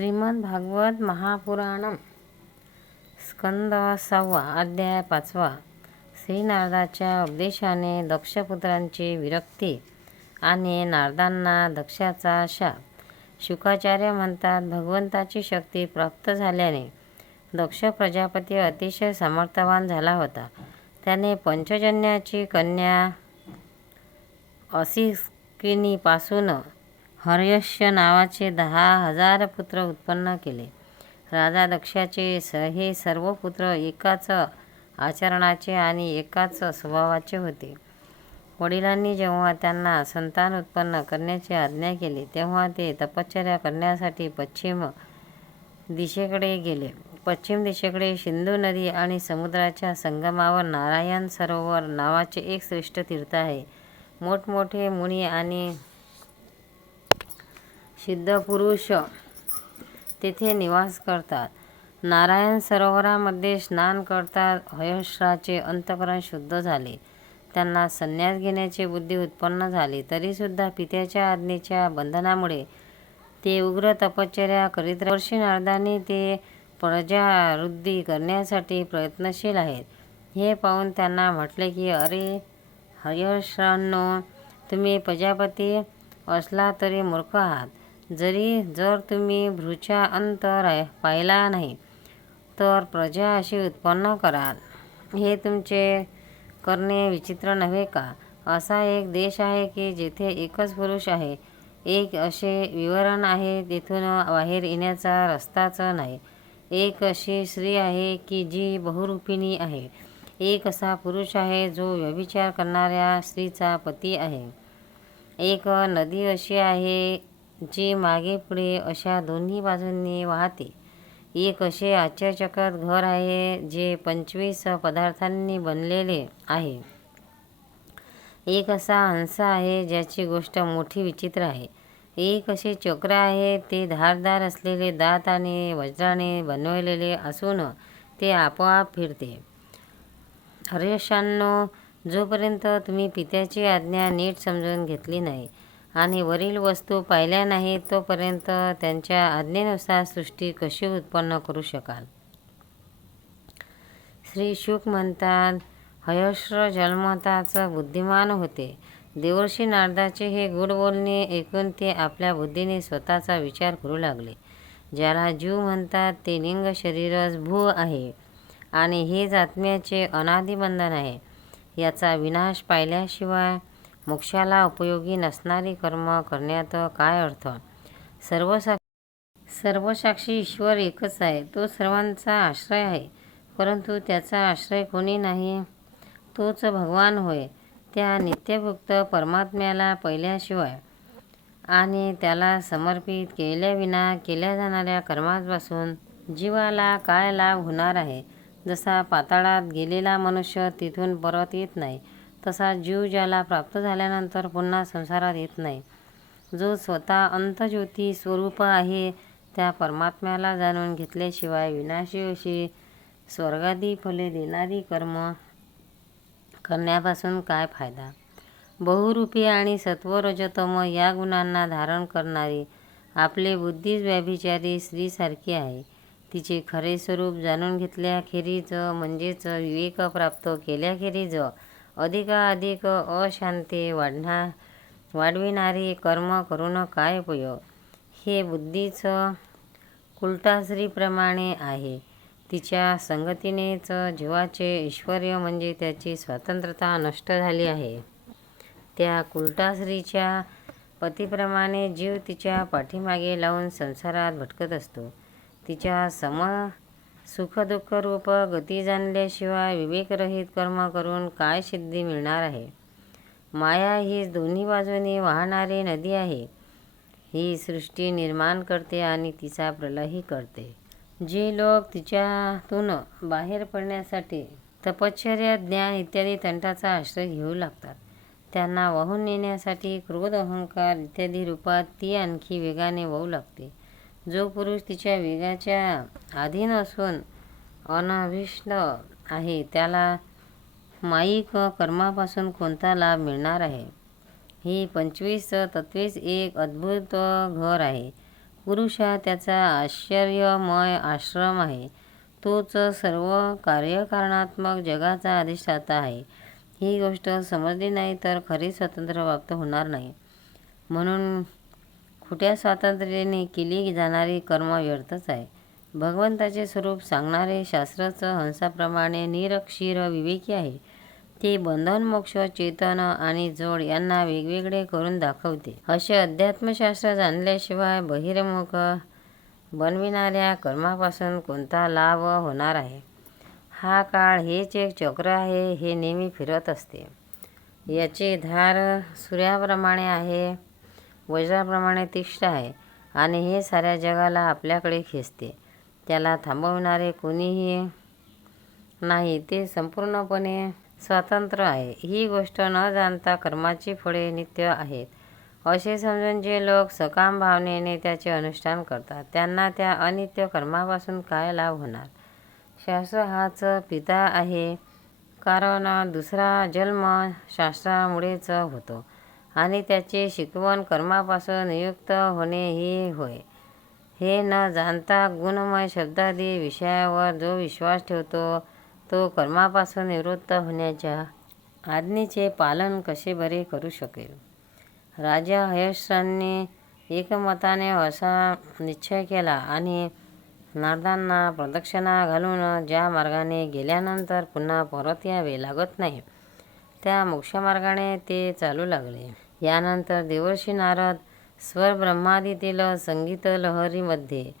श्रीमद भागवत महापुराणम स्कंद सहावा अध्याय पाचवा. श्री नारदाच्या उपदेशाने दक्षपुत्रांची विरक्ती आणि नारदांना दक्षाचा शाप शुकाचार्य म्हणतात भगवंताची शक्ती प्राप्त झाल्याने दक्ष प्रजापती अतिशय समर्थवान झाला होता. त्याने पंचजन्याची कन्या असिकिनीपासून हर्यश्य नावाचे दहा हजार पुत्र उत्पन्न केले. राजा दक्षाचे स हे सर्व पुत्र एकाच आचरणाचे आणि एकाच स्वभावाचे होते. वडिलांनी जेव्हा त्यांना संतान उत्पन्न करण्याची आज्ञा केली तेव्हा ते तपश्चर्या करण्यासाठी पश्चिम दिशेकडे गेले. पश्चिम दिशेकडे सिंधू नदी आणि समुद्राच्या संगमावर नारायण सरोवर नावाचे एक श्रेष्ठ तीर्थ आहे. मोठमोठे मुनी आणि सिद्धपुरुष तेथे निवास करतात. नारायण सरोवरामध्ये स्नान करतात. हयश्राचे अंतकरण शुद्ध झाले. त्यांना संन्यास घेण्याची बुद्धी उत्पन्न झाली. तरीसुद्धा पित्याच्या आज्ञेच्या बंधनामुळे ते उग्र तपश्चर्या करीत वर्षी नारदाने ते प्रजावृद्धी करण्यासाठी प्रयत्नशील आहेत. हे पाहून त्यांना म्हटले की अरे हयश्रांनो तुम्ही प्रजापती असला तरी मूर्ख आहात. जरी जर तुम्ही भ्रूचा अंत पाहिला नाही तर प्रजा अशी उत्पन्न कराल. हे तुमचे करणे विचित्र नव्हे का? असा एक देश आहे की जेथे एकच पुरुष आहे. एक असे विवरण आहे तेथून बाहेर येण्याचा रस्ताच नाही. एक अशी स्त्री आहे की जी बहुरूपिणी आहे. एक असा पुरुष आहे जो व्यभिचार करणाऱ्या स्त्रीचा पती आहे. एक नदी अशी आहे जी मागे पुढे अशा दोन्ही बाजूंनी वाहते. एक असे आश्चर्यचकत घर आहे जे पंचवीस पदार्थांनी बनलेले आहे. एक असा हंसा आहे ज्याची गोष्ट मोठी विचित्र आहे. एक असे चक्र आहे ते धारदार असलेले दात आणि वज्राने बनवलेले असून ते आपोआप फिरते. हर्यशांनो जोपर्यंत तुम्ही पित्याची आज्ञा नीट समजून घेतली नाही आणि वरील वस्तू पाहिल्या नाही तोपर्यंत त्यांच्या आज्ञेनुसार सृष्टी कशी उत्पन्न करू शकाल? श्री शुक म्हणतात हयश्र जन्मताच बुद्धिमान होते. देवर्षी नारदाचे हे गुड बोलणे ऐकून ते आपल्या बुद्धीने स्वतःचा विचार करू लागले. ज्याला जीव म्हणतात ते लिंग शरीरच भू आहे आणि हेच आत्म्याचे अनादिबंधन आहे. याचा विनाश पाहिल्याशिवाय मोक्षाला उपयोगी नसणारी कर्म करण्यात काय अर्थ? सर्व सर्वसाक्षी ईश्वर एकच आहे. तो सर्वांचा आश्रय आहे. परंतु त्याचा आश्रय कोणी नाही? तोच भगवान होय. त्या नित्यभुक्त परमात्म्याला पहिल्याशिवाय. आणि त्याला समर्पित केल्याविना केल्या जाणाऱ्या कर्मापासून जीवाला काय लाभ होणार आहे? जसा पाताळात गेलेला मनुष्य तिथून परत येत नाही तसा जीव ज्याला प्राप्त झाल्यानंतर पुन्हा संसारात येत नाही. जो स्वतः अंतज्योती स्वरूप आहे त्या परमात्म्याला जाणून घेतल्याशिवाय विनाशी अशी स्वर्गादी फले देणारी कर्म करण्यापासून काय फायदा? बहुरूपी आणि सत्वरजतम या गुणांना धारण करणारी आपले बुद्धीच व्याभिचारी स्त्रीसारखी आहे. तिचे खरे स्वरूप जाणून घेतल्याखेरीज म्हणजेच विवेक प्राप्त केल्याखेरीज अधिकाधिक अशांती वाढणार वाढविणारी कर्म करून काय उपयोग हे बुद्धीचं कुलटाश्रीप्रमाणे आहे. तिच्या संगतीनेच जीवाचे ऐश्वर म्हणजे त्याची स्वतंत्रता नष्ट झाली आहे. त्या कुलटाश्रीच्या पतीप्रमाणे जीव तिच्या पाठीमागे लावून संसारात भटकत असतो. तिच्या सम सुखदुःखरूप गती जाणल्याशिवाय विवेकरहित कर्म करून काय सिद्धी मिळणार आहे? माया ही दोन्ही बाजूने वाहणारी नदी आहे. ही सृष्टी निर्माण करते आणि तिचा प्रलयही करते. जे लोक तिच्यातून बाहेर पडण्यासाठी तपश्चर्या ज्ञान इत्यादी तंटाचा आश्रय घेऊ लागतात. त्यांना वाहून नेण्यासाठी क्रोध अहंकार इत्यादी रूपात ती आणखी वेगाने वाहू लागते. जो पुरुष तिच्या वेगाच्या अधीन असून अनाविष्ट आहे त्याला माईक कर्मापासून कोणता लाभ मिळणार आहे? ही पंचवीस तत्वेच एक अद्भुत घर आहे. पुरुष हा त्याचा आश्चर्यमय आश्रम आहे. तोच सर्व कार्यकारणात्मक जगाचा अधिष्ठाता आहे. ही गोष्ट समजली नाही तर खरी स्वातंत्र्य प्राप्त होणार नाही. म्हणून खोट्या स्वातंत्र्याने केली जाणारी कर्म व्यर्थच आहे? भगवंताचे स्वरूप सांगणारे शास्त्रच हंसाप्रमाणे निरक्षीर विवेकी आहे. ते बंधन मोक्ष चेतन आणि जोड यांना वेगवेगळे करून दाखवते. असे अध्यात्मशास्त्र जाणल्याशिवाय बहिर्मुख बनविणाऱ्या कर्मापासून कोणता लाभ होणार आहे? हा काळ हेच एक चक्र आहे हे नेहमी फिरत असते. याचे धार सूर्याप्रमाणे आहे. वज्राप्रमाणे तीक्ष्ण आहे आणि हे साऱ्या जगाला आपल्याकडे खेचते. त्याला थांबवणारे कोणीही नाही ते संपूर्णपणे स्वतंत्र आहे. ही गोष्ट न जाणता कर्माची फळे नित्य आहेत. असे समजून जे लोक सकाम भावनेने त्याचे अनुष्ठान करतात त्यांना त्या अनित्य कर्मापासून काय लाभ होणार? शास्त्र हाच पिता आहे कारण दुसरा जन्म शास्त्रामुळेच होतो. आणि त्याची शिकवण कर्मापासून युक्त होणे ही होय. हे न जाणता गुणमय शब्दादी विषयावर जो विश्वास ठेवतो तो कर्मापासून निवृत्त होण्याच्या आज्ञेचे पालन कसे बरे करू शकेल? राजा हयश्रांनी एकमताने असा निश्चय केला आणि नारदांना प्रदक्षिणा घालून ज्या मार्गाने गेल्यानंतर पुन्हा परत यावे लागत नाही त्या मोक्षमार्गाने ते चालू लागले. यानंतर देवर्षी नारद स्वर ब्रह्मादितील संगीत लहरीमध्ये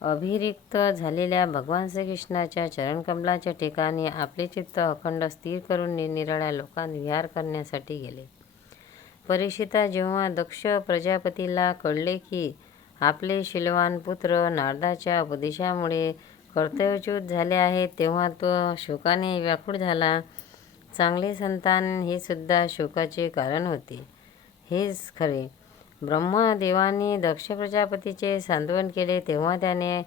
अभिरिक्त झालेल्या भगवान श्रीकृष्णाच्या चरणकमलाच्या ठिकाणी आपले चित्त अखंड स्थिर करून निरनिराळ्या लोकांत विहार करण्यासाठी गेले. परीक्षिता जेव्हा दक्ष प्रजापतीला कळले की आपले शिलवान पुत्र नारदाच्या उपदेशामुळे कर्तव्यच्युत झाले आहेत तेव्हा तो शोकाने व्याकुळ झाला. चांगले संतान हे सुद्धा शोकाचे कारण होते. हेच खरे. ब्रह्मदेवाने दक्ष प्रजापतीचे सांत्वन केले तेव्हा त्याने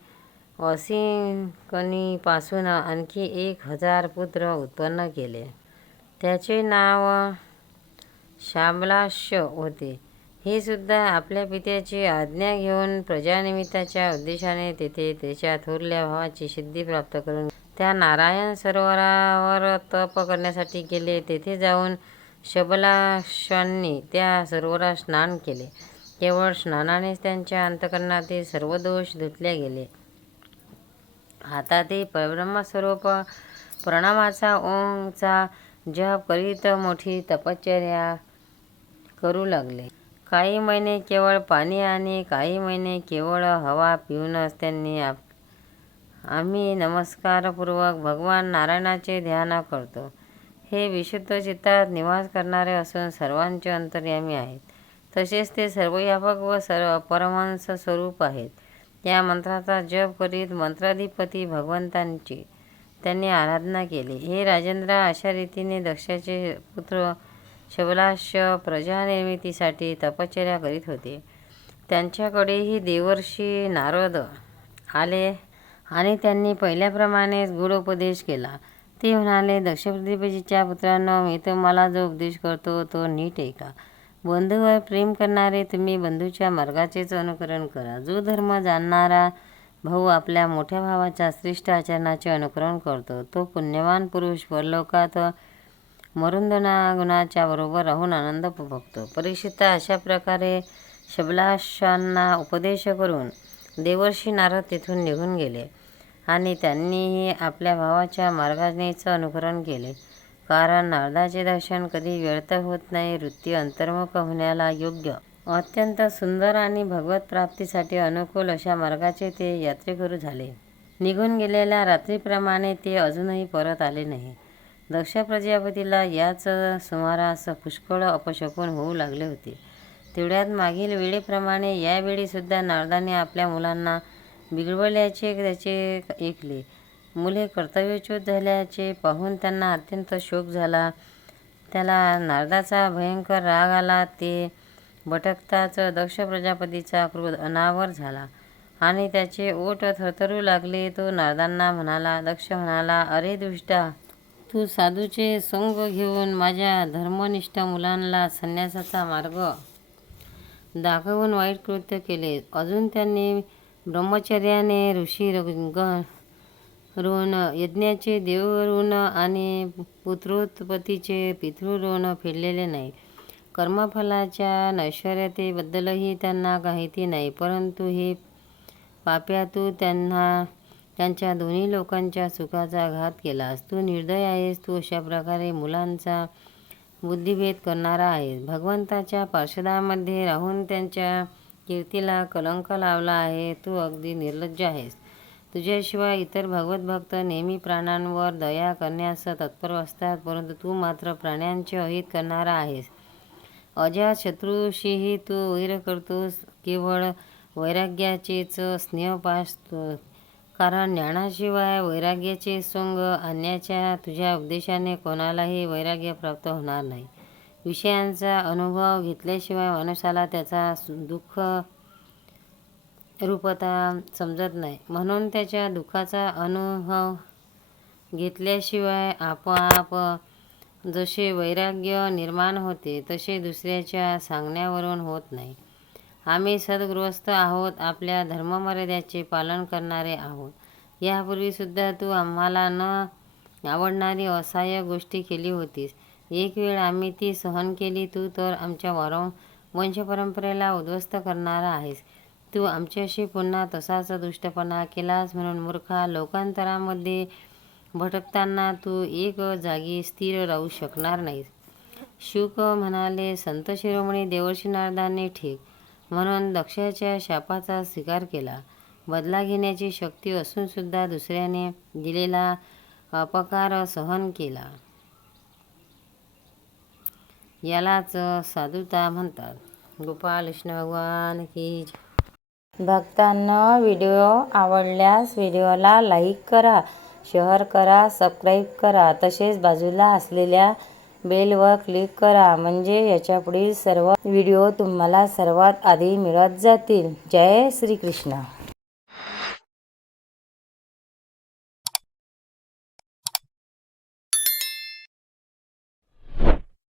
असिंकनीपासून आणखी एक हजार पुत्र उत्पन्न केले. त्याचे नाव शाबलाश होते. हे सुद्धा आपल्या पित्याची आज्ञा घेऊन प्रजानिमित्ताच्या उद्देशाने तेथे त्याच्या थोरल्या भावाची सिद्धी प्राप्त करून त्या नारायण सरोवरावर तप करण्यासाठी गेले. तेथे जाऊन शबलाशांनी त्या सरोवरात स्नान केले. केवळ स्नानानेच त्यांच्या अंतकरणातील सर्व दोष धुतले गेले. आता ते परब्रह्मस्वरूप प्रणामाचा ओमचा जप करीत मोठी तपश्चर्या करू लागले. काही महिने केवळ पाणी आणि काही महिने केवळ हवा पिऊनच त्यांनी आप आम्ही नमस्कारपूर्वक भगवान नारायणाचे ध्यान करतो. हे विशुद्ध चित्तात निवास करणारे असून सर्वांचे अंतर्यामी आहेत. तसेच ते सर्वव्यापक व सर्व परमांस स्वरूप आहेत. या मंत्राचा जप करीत मंत्राधिपती भगवंतांची त्यांनी आराधना केली. हे राजेंद्र अशा रीतीने दक्षाचे पुत्र शबलाश प्रजानिर्मितीसाठी तपश्चर्या करीत होते. त्यांच्याकडेही देवर्षी नारद आले आणि त्यांनी पहिल्याप्रमाणेच गूढ उपदेश केला. ते म्हणाले दक्षप्रदीपजीच्या पुत्रांनो मी तुम्हाला जो उपदेश करतो तो नीट ऐका बंधूवर प्रेम करणारे तुम्ही बंधूच्या मार्गाचेच अनुकरण करा. जो धर्म जाणणारा भाऊ आपल्या मोठ्या भावाच्या श्रेष्ठ आचरणाचे अनुकरण करतो तो पुण्यवान पुरुष परलोकात मरुंदना गुणाच्या बरोबर राहून आनंद भोगतो. परीक्षिता अशा प्रकारे शबलाशांना उपदेश करून देवर्षी नारद तिथून निघून गेले. आणि त्यांनीही आपल्या भावाच्या मार्गानेच अनुकरण केले. कारण नारदाचे दर्शन कधी व्यर्थ होत नाही वृत्ती अंतर्मुख होण्याला योग्य. अत्यंत सुंदर आणि भगवत प्राप्तीसाठी अनुकूल अशा मार्गाचे ते यात्रेकरू झाले. निघून गेलेल्या रात्रीप्रमाणे ते अजूनही परत आले नाही. दक्ष प्रजापतीला याच सुमारास पुष्कळ अपशकून होऊ लागले होते. तेवढ्यात मागील वेळेप्रमाणे यावेळीसुद्धा नारदाने आपल्या मुलांना बिघडवल्याचे त्याचे ऐकले. मुले कर्तव्यच्युत झाल्याचे पाहून त्यांना अत्यंत शोक झाला. त्याला नारदाचा भयंकर राग आला. ते भटकताच दक्ष प्रजापतीचा क्रोध अनावर झाला आणि त्याचे ओट थरथरू लागले. तो नारदांना म्हणाला दक्ष म्हणाला अरे दुष्टा तू साधूचे संग घेऊन माझ्या धर्मनिष्ठ मुलांना संन्यासाचा मार्ग दाखवून वाईट कृत्य केले. अजून त्यांनी ब्रह्मचर्याने ऋषी ऋण यज्ञाचे देवऋण आणि पुत्रोत्पत्तीचे पितृऋण फेडलेले नाही. कर्मफलाच्या नैश्वर्यतेबद्दलही त्यांना माहिती नाही परंतु हे पाप्या तू त्यांना त्यांच्या दोन्ही लोकांच्या सुखाचा घात केलास तू निर्दय आहेस तू अशा प्रकारे मुलांचा बुद्धिभेद करणारा आहेस. भगवंताच्या पार्षदामध्ये राहून त्यांच्या कीर्तीला कलंक लावला आहे तू अगदी निर्लज्ज आहेस. तुझ्याशिवाय इतर भगवत भक्त नेहमी प्राण्यांवर दया करण्यास तत्पर असतात परंतु तू मात्र प्राण्यांचे अहित करणारा आहेस. अजात शत्रूशीही तू वैर करतोस केवळ वैराग्याचेच स्नेह पासतो कारण ज्ञानाशिवाय वैराग्याचे सोंग आणण्याच्या तुझ्या उपदेशाने कोणालाही वैराग्य प्राप्त होणार नाही. विषयांचा अनुभव घेतल्याशिवाय माणसाला त्याचा दुःख रूपता समजत नाही. म्हणून त्याच्या दुःखाचा अनुभव घेतल्याशिवाय आपोआप जसे वैराग्य निर्माण होते तसे दुसऱ्याच्या सांगण्यावरून होत नाही. आम्ही सद्गृहस्थ आहोत आपल्या धर्ममर्यादाचे पालन करणारे आहोत. यापूर्वीसुद्धा तू आम्हाला न आवडणारी असहाय्य गोष्टी केली होतीस. एक वेळ आम्ही ती सहन केली तू तर आमच्या वारं वंशपरंपरेला उद्ध्वस्त करणारा आहेस. तू आमच्याशी पुन्हा तसाच दुष्टपणा केलास म्हणून मूर्खा लोकांतरामध्ये भटकताना तू एक जागी स्थिर राहू शकणार नाहीस. शुक म्हणाले संत शिरोमणी देवर्षी नारदाने ठीक म्हणून दक्षाच्या शापाचा स्वीकार केला. बदला घेण्याची शक्ती असूनसुद्धा दुसऱ्याने दिलेला अपकार सहन केला. यालाच साधुता म्हणतात. गोपाल कृष्ण भगवान की भक्तांना व्हिडिओ आवडल्यास व्हिडिओला लाईक करा शेअर करा सबस्क्राईब करा. तसेच बाजूला असलेल्या बेलवर क्लिक करा म्हणजे याच्या पुढील सर्व व्हिडिओ तुम्हाला सर्वात आधी मिळत जातील. जय श्रीकृष्ण.